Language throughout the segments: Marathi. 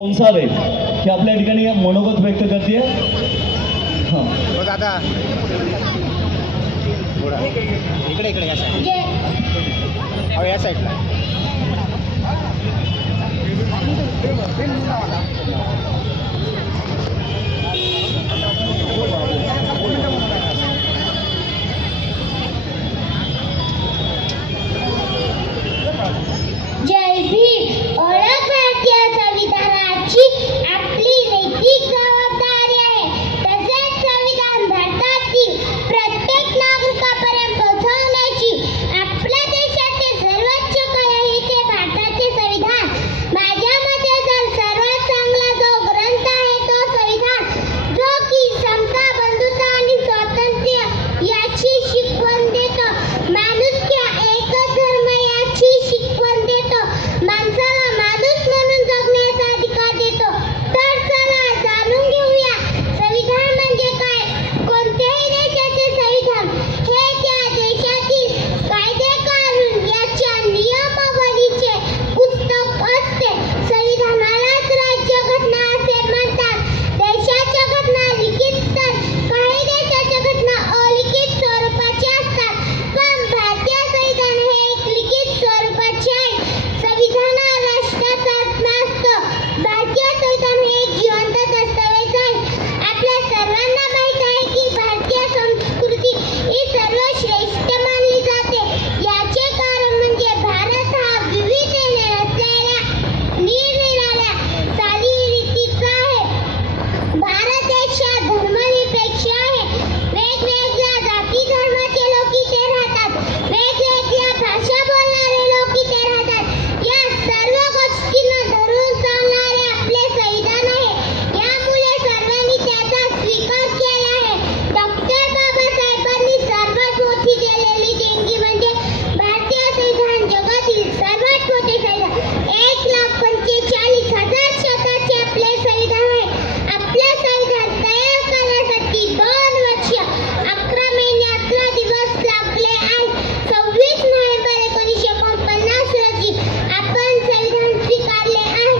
संसार आहे की आपल्या ठिकाणी मनोगत व्यक्त करते. बघ आता इकडे इकडे या साईड अहो या साईडला जय भीम. ओळख भारतीय संविधानाची आपली नैतिक जबाबदारी आहे. तसेच संविधान भारतातील प्रत्येक नागरिकापर्यंत पोहोचवण्याची आपल्या देशाचे सर्वोच्च हे भारताचे संविधान. माझ्या मते जर सर्वात चांगला जो ग्रंथ आहे तो संविधान, जो की समता, बंधुता आणि स्वातंत्र्य याची शिकवण देतो. माणुसकी, एकच धर्म याची शिकवण देतो. माणसाला माणूस म्हणून जगण्याचा अधिकार देतो. तर चला जाणून घेऊया संविधान म्हणजे काय. कोणत्याही देशाचे संविधान हे त्या देशातील कायदे कानून याच्या नियमावलीचे पुस्तक असते. संविधानालाच राज्यघटना असे म्हणतात. देशाच्या घटना लिखित तर काही देशाच्या घटना अलिखित स्वरूपाच्या असतात, पण भारतीय संविधान हे एक लिखित स्वरूपाचे आहे. संविधान हा राष्ट्राचा आत्मा असतो. भारतीय संविधान हे एक जिवंत दस्तावेज आहे. आपल्या सर्वांना माहीत आहे की भारतीय संस्कृती ही सर्वश्रेष्ठ मानली जाते. याचे कारण म्हणजे भारत हा विविधतेने नसलेल्या निरनिराळ्या चालीरीतीचा आहे. भारत देश हा धर्मनिरपेक्ष आहे. वेगवेगळ्या जाती धर्माचे लोक इथे राहतात. वेगवेगळ्या भाषा बोलणारे लोक इथे राहतात. या सर्व गोष्टींना धरून चालणारे आपले संविधान आहे. यामुळे सर्वांनी त्याचा स्वीकार केला आहे. डॉक्टर बाबासाहेबांनी सर्वात मोठी दिलेली देणगी म्हणजे भारतीय संविधान. जगातील सर्वात मोठे संविधान 1,45,000 शब्दाचे आपले संविधान आहे. आपले संविधान तयार करण्यासाठी 2 वर्ष 11 महिने 11 दिवस लागले आहेत. 26 नोव्हेंबर 1949 रोजी आपण संविधान स्वीकारले आहे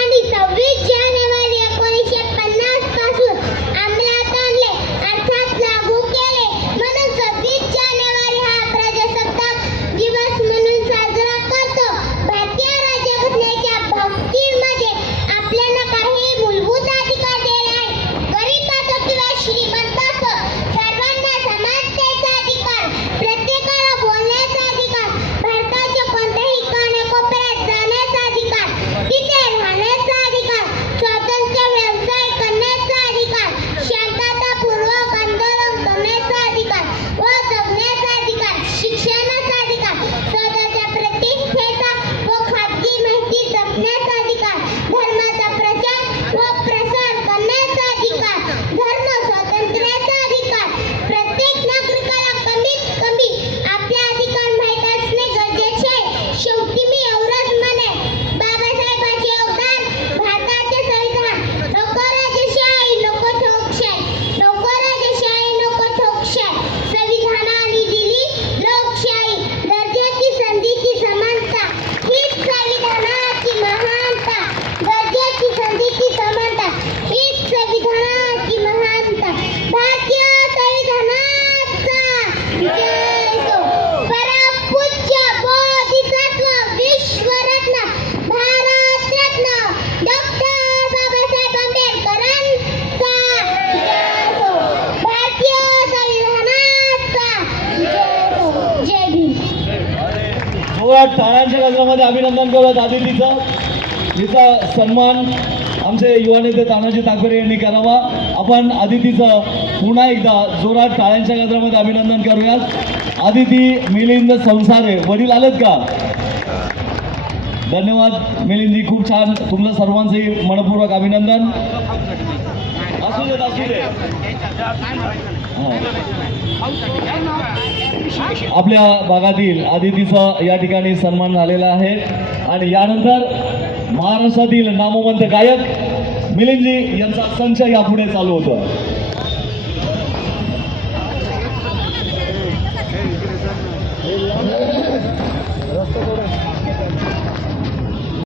आणि 26 जानेवारी 1950 पासून अंमलात आणले, अर्थात लागू केले. म्हणून 26 जानेवारी हा प्रजासत्ताक दिवस म्हणून साजरा करतो. भारतीय राज्यघटनेच्या भावतीमध्ये आपल्याला काही मूलभूत अधिकार दिले आहेत. गरीब असो किंवा श्रीमंत असो, सर्वांना समानतेचा अधिकार, प्रत्येकाला बोलण्याचा अधिकार, भारताच्या कोणत्याही कानाकोपऱ्यात जाण्याचा अधिकार, तिथे राहण्याचा अधिकार, स्वतंत्र व्यवसाय करण्याचा अधिकार, शांततापूर्वक आंदोलन करण्याचा अधिकार व जगण्याचा अधिकार, शिक्षणाचा अधिकार, स्वतःच्या प्रतिष्ठेचा व खाजगी माहिती जपण्याचा अधिकार, धर्माचा प्रचार व प्रसार करण्याचा अधिकार, धर्म स्वातंत्र्याचा अधिकार. प्रत्येक नागरिकाला कमीत कमी आपले अधिकार माहीत असणे गरजेचे आहे. शेवटी मी एवढंच म्हणेन, बाबासाहेबांचे योगदान, भारताचे संविधान. नको राजेशाही, नको ठोकशाही, नको राजेशाही, नको ठोकशाही. संविधानाने दिली लोकशाही, दर्जाची संधीची समानता, हीच संविधानाची महानता. दर्जाची संधीची समानता, हीच संविधानाची महानता. भारतीय संविधानाचा जय हो. परमपूज्य बोधिसत्व विश्वरत्न भारतरत्न डॉक्टर बाबासाहेब आंबेडकरांचा जय हो. भारतीय संविधानाचा जय हो. जय भीम. जोरात टाळ्यांच्या गजरामध्ये अभिनंदन करूयात आदितीचं. तिचा सन्मान आमचे युवा नेते तानाजी ताकरे यांनी करावा. आपण आदितीचं पुन्हा एकदा जोरात टाळ्यांच्या गजरामध्ये अभिनंदन करूयात. आदिती मिलिंद संसारे, वडील आलेत का? धन्यवाद मिलिंदजी, खूप छान. तुमचं सर्वांचे मनपूर्वक अभिनंदन. असू देत, असू दे. आपल्या भागातील आदितीचा या ठिकाणी सन्मान झालेला आहे आणि यानंतर महाराष्ट्रातील नामवंत गायक मिलिंदजी यांचा संच यापुढे चालू होतो.